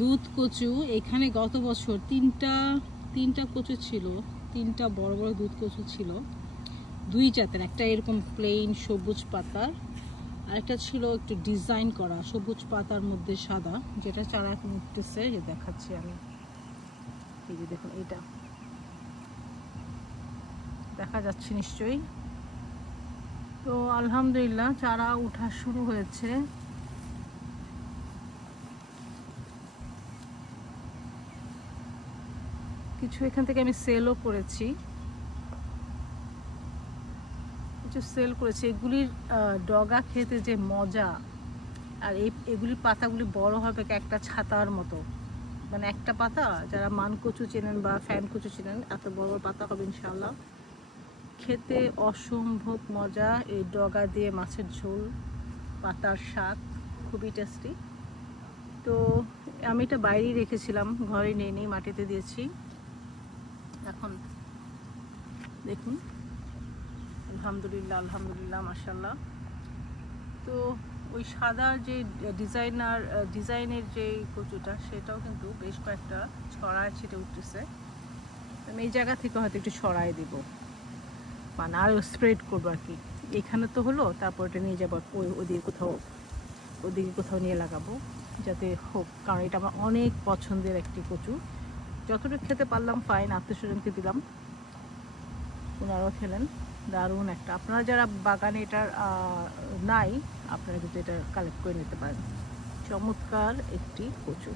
দুধ কচু। এখানে গত বছর তিনটা কচু ছিল, তিনটা বড় বড় দুধ কচু ছিল, দুই জাতের। একটা এরকম প্লেন সবুজ পাতার, আরেকটা ছিল একটু ডিজাইন করা সবুজ পাতার মধ্যে সাদা, যেটা চারা এখন উঠতেছে। যে দেখাচ্ছি আমি, এই যে দেখুন, এটা দেখা যাচ্ছে নিশ্চয়ই। তো আলহামদুলিল্লাহ চারা উঠা শুরু হয়েছে। কিছু এখান থেকে আমি সেলও করেছি, এগুলির ডগা খেতে যে মজা, আর এগুলির পাতাগুলি বড় হবে একটা ছাতার মতো, মানে একটা পাতা, যারা মান কচু চেনেন বা ফ্যান কচু চেনেন, এত বড় পাতা হবে ইনশাআল্লাহ। খেতে অসম্ভব মজা, এই ডগা দিয়ে মাছের ঝোল, পাতার শাক, খুবই টেস্টি। তো আমি এটা বাইরেই রেখেছিলাম, ঘরে নিয়ে মাটিতে দিয়েছি। এখন দেখুন, আলহামদুলিল্লাহ আলহামদুলিল্লাহ মাশাআল্লাহ। তো ওই সাদা যে ডিজাইনের যে কচুটা, সেটাও কিন্তু বেশ কয়েকটা ছড়ায় ছিটে উঠতেছে। আমি এই জায়গা থেকে হয়তো একটু ছড়ায় দিব, মানে আরও স্প্রেড করবো আর কি। এখানে তো হলো, তারপর এটা নিয়ে যাবো ওদিকে কোথাও নিয়ে লাগাবো, যাতে হোক। কারণ এটা আমার অনেক পছন্দের একটি কচু, যতটুকু খেতে পারলাম ফাইন, আত্মীয়স্বজনকে দিলাম, ওনারাও খেলেন। দারুণ একটা, আপনারা যারা বাগানে এটার নাই, আপনারা কিন্তু এটা কালেক্ট করে নিতে পারেন। চমৎকার একটি কচু।